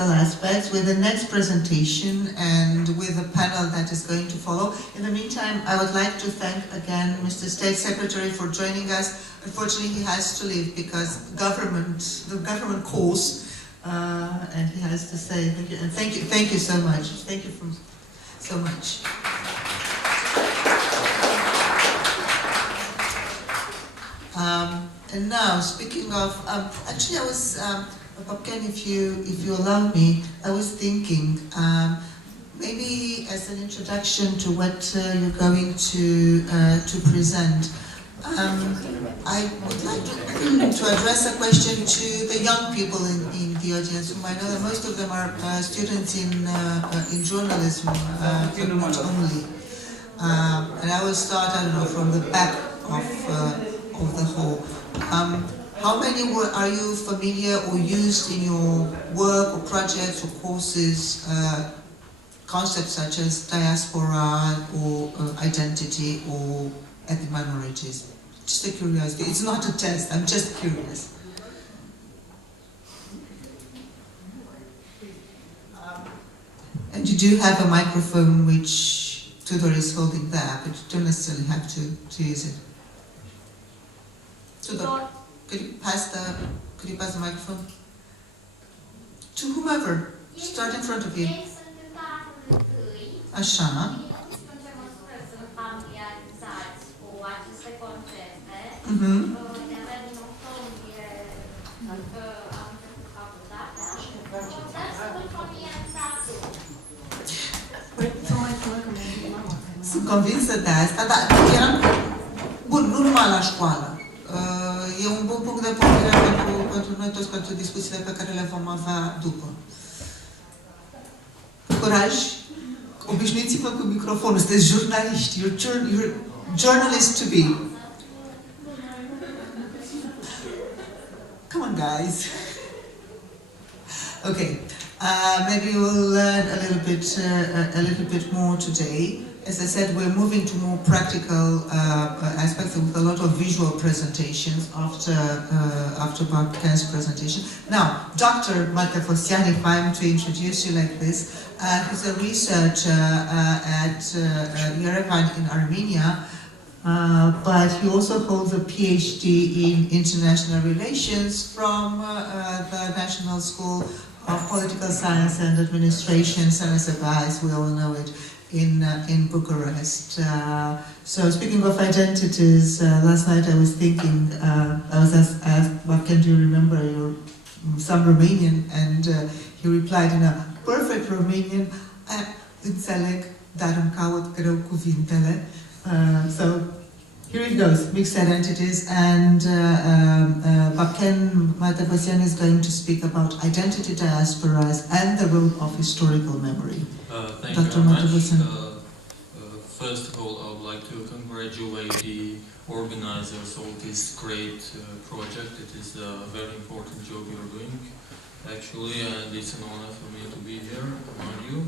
practical aspects with the next presentation and with the panel that is going to follow. In the meantime, I would like to thank again Mr. State Secretary for joining us. Unfortunately, he has to leave because the government calls, and he has to say thank you. And thank you so much. Thank you so much. And now, speaking of, actually, I was, Babken, if you allow me, I was thinking maybe as an introduction to what you're going to present. I would like to address a question to the young people in the audience, whom I know that most of them are students in journalism, but not only. And I will start, I don't know, from the back of the hall. How many are you familiar or used in your work or projects or courses concepts such as diaspora or identity or ethnic minorities? Just a curiosity. It's not a test. I'm just curious. And you do have a microphone which Tudor is holding there, but you don't necessarily have to use it. Tudor, could you pass the microphone to whomever? Start in front of you. Așa. Mm-hmm. Sunt convinsă de asta, dar eram... Bun, nu numai la școală. E un bun punct de pornire pentru noi toți, pentru discuțiile pe care le vom avea după. Curaj! Obișnuiți-vă cu microfonul, sunteți jurnaliști, you're journalists to be. Come on, guys. Okay, maybe we'll learn a little bit more today. As I said, we're moving to more practical aspects with a lot of visual presentations after Babken's presentation. Now, Dr. Matevosyan, if I'm to introduce you like this, he's a researcher at Yerevan in Armenia, but he also holds a PhD in international relations from the National School of Political Science and Administration, CSIER, as we all know it, in Bucharest. So speaking of identities, last night I was thinking, I was asked, Babken, do you remember your some Romanian? And he replied in a perfect Romanian, înțeleg, dar îmi caut greu cuvintele. So here it goes, mixed identities, and Babken Matevosyan is going to speak about identity diasporas and the role of historical memory. Thank Dr. you very Matevosyan. much. First of all, I would like to congratulate the organizers of this great project. It is a very important job you're doing, actually, and it's an honor for me to be here among you.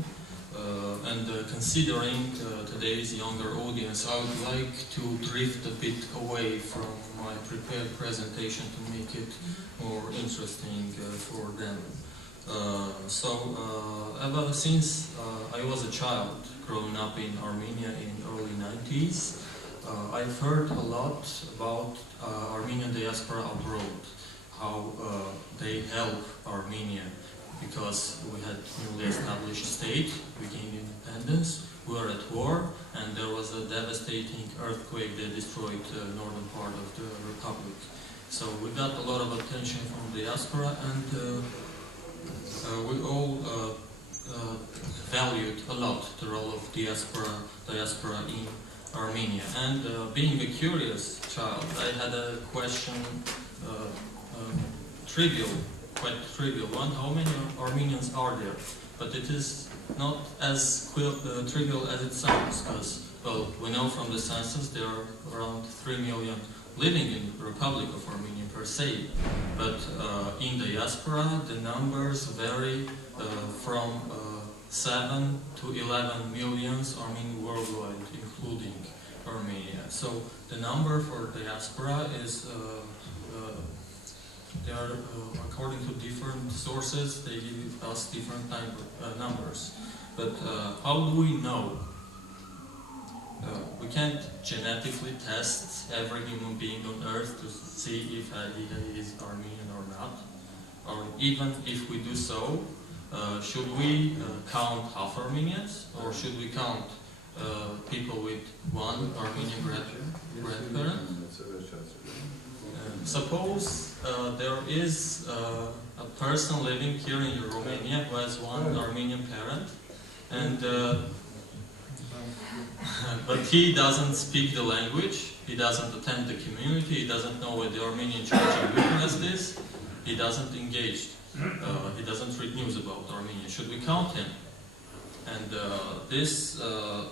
Considering today's younger audience, I would like to drift a bit away from my prepared presentation to make it more interesting for them. Ever since I was a child, growing up in Armenia in early 90s, I've heard a lot about Armenian diaspora abroad, how they help Armenia, because we had newly established state, we gained independence, we were at war, and there was a devastating earthquake that destroyed the northern part of the republic. So we got a lot of attention from diaspora, and we all valued a lot the role of diaspora in Armenia. And being a curious child, I had a question, quite trivial one: how many Armenians are there? But it is not as trivial as it sounds, because, well, we know from the census there are around 3 million living in the Republic of Armenia per se, but in diaspora the numbers vary from 7 to 11 millions Armenian worldwide, including Armenia. So the number for diaspora is they are according to different sources, they give us different numbers. But how do we know? We can't genetically test every human being on Earth to see if he is Armenian or not. Or even if we do so, should we count half Armenians, or should we count people with one Armenian grandparent? Suppose there is a person living here in Romania who has one Armenian parent, and but he doesn't speak the language, he doesn't attend the community, he doesn't know what the Armenian church in Bucharest is, he doesn't engage, he doesn't read news about Armenia. Should we count him? And the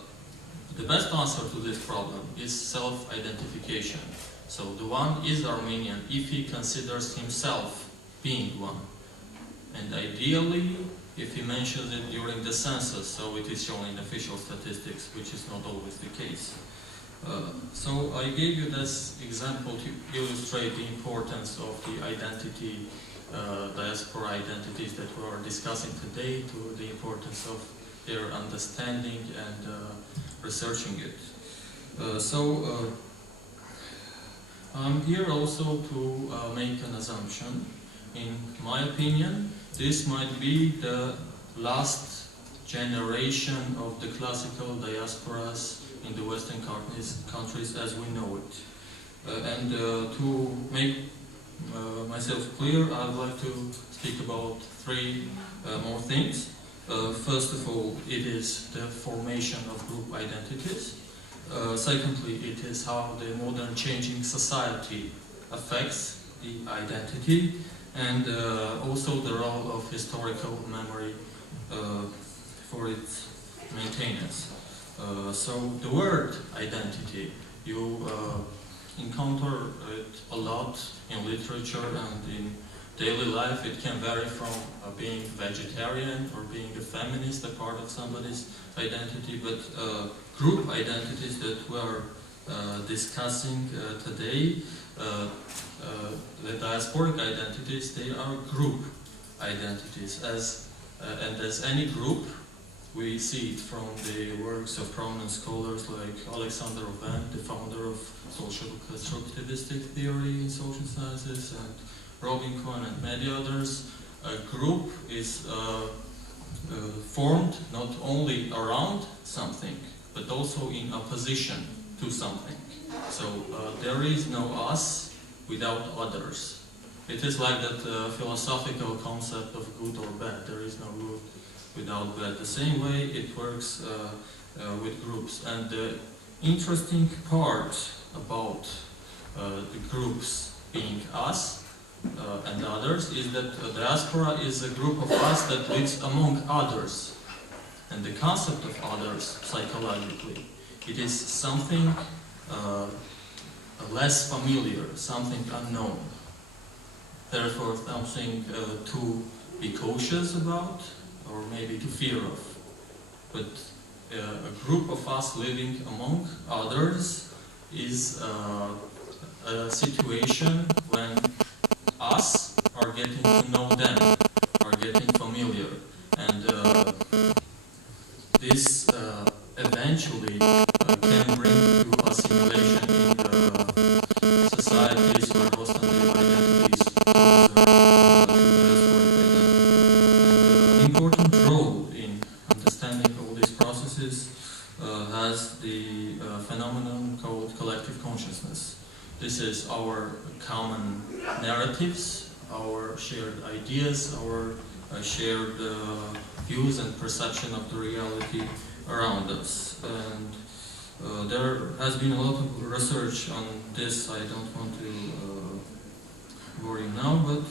best answer to this problem is self-identification. So the one is Armenian if he considers himself being one. And ideally, if he mentions it during the census, so it is shown in official statistics, which is not always the case. So I gave you this example to illustrate the importance of the identity, diaspora identities that we are discussing today, to the importance of their understanding and researching it. I'm here also to make an assumption. In my opinion, this might be the last generation of the classical diasporas in the Western countries as we know it. To make myself clear, I would like to speak about three more things. First of all, it is the formation of group identities. Secondly, it is how the modern changing society affects the identity, and also the role of historical memory for its maintenance. So the word identity, you encounter it a lot in literature and in daily life. It can vary from being vegetarian or being a feminist, a part of somebody's identity, but group identities that we're discussing today, the diasporic identities, they are group identities. And as any group, we see it from the works of prominent scholars like Alexander Van, the founder of social constructivistic theory in social sciences, and Robin Cohen and many others. A group is formed not only around something, but also in opposition to something. So there is no us without others. It is like that philosophical concept of good or bad. There is no good without bad. The same way it works with groups. And the interesting part about the groups being us and others is that diaspora is a group of us that lives among others. And the concept of others, psychologically, it is something less familiar, something unknown. Therefore, something to be cautious about, or maybe to fear of. But a group of us living among others is a situation when us are getting to know them, are getting familiar. And this eventually can bring to assimilation in societies where hostile identities are to diasporic identity. An important role in understanding all these processes has the phenomenon called collective consciousness. This is our common narratives, our shared ideas, our shared views and perception of the reality around us. And there has been a lot of research on this. I don't want to bore you now, but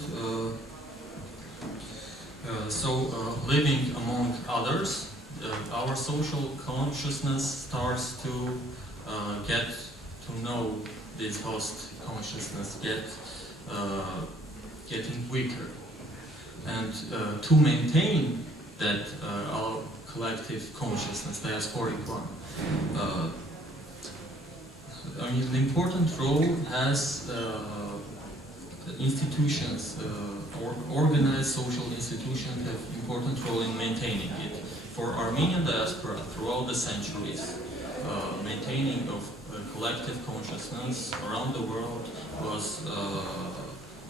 living among others, our social consciousness starts to get to know this host consciousness, getting weaker. And to maintain that our collective consciousness, diasporic one, an important role has institutions, organized social institutions have important role in maintaining it. For Armenian diaspora throughout the centuries, maintaining of collective consciousness around the world was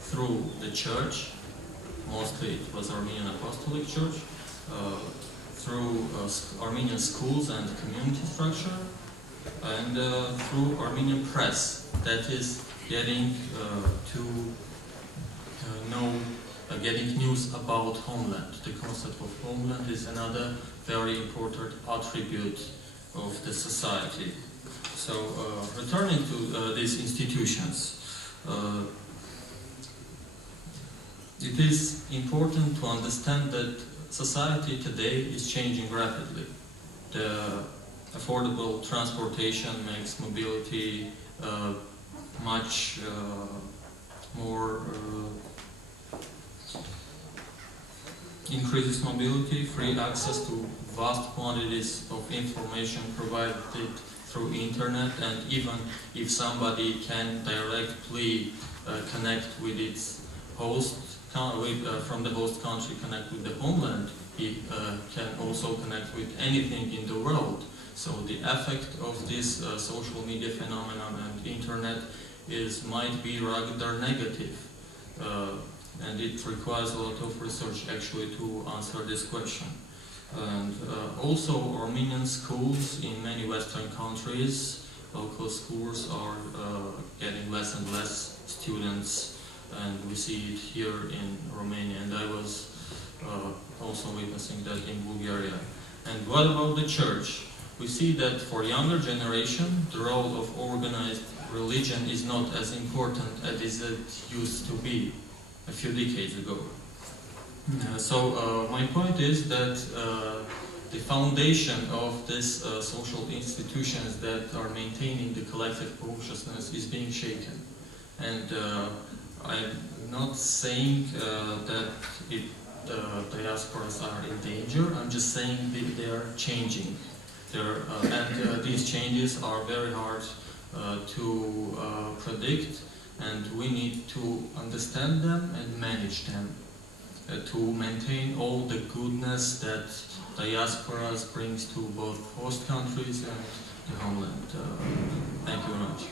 through the church. Mostly it was Armenian Apostolic Church, through Armenian schools and community structure, and through Armenian press, that is getting to know, getting news about homeland. The concept of homeland is another very important attribute of the society. So returning to these institutions, it is important to understand that society today is changing rapidly. The affordable transportation makes mobility much more, increases mobility, free access to vast quantities of information provided through internet, and even if somebody can directly connect with its host, from the host country, connect with the homeland, he can also connect with anything in the world. So the effect of this social media phenomenon and internet might be rather negative, and it requires a lot of research actually to answer this question. And also Armenian schools in many Western countries, local schools are getting less and less students, and we see it here in Romania, and I was also witnessing that in Bulgaria. And what about the church? We see that for younger generation, the role of organized religion is not as important as it used to be a few decades ago. So my point is that the foundation of these social institutions that are maintaining the collective consciousness is being shaken. And I'm not saying that diasporas are in danger, I'm just saying that they are changing. And these changes are very hard to predict, and we need to understand them and manage them to maintain all the goodness that diasporas brings to both host countries and the homeland. Thank you very much.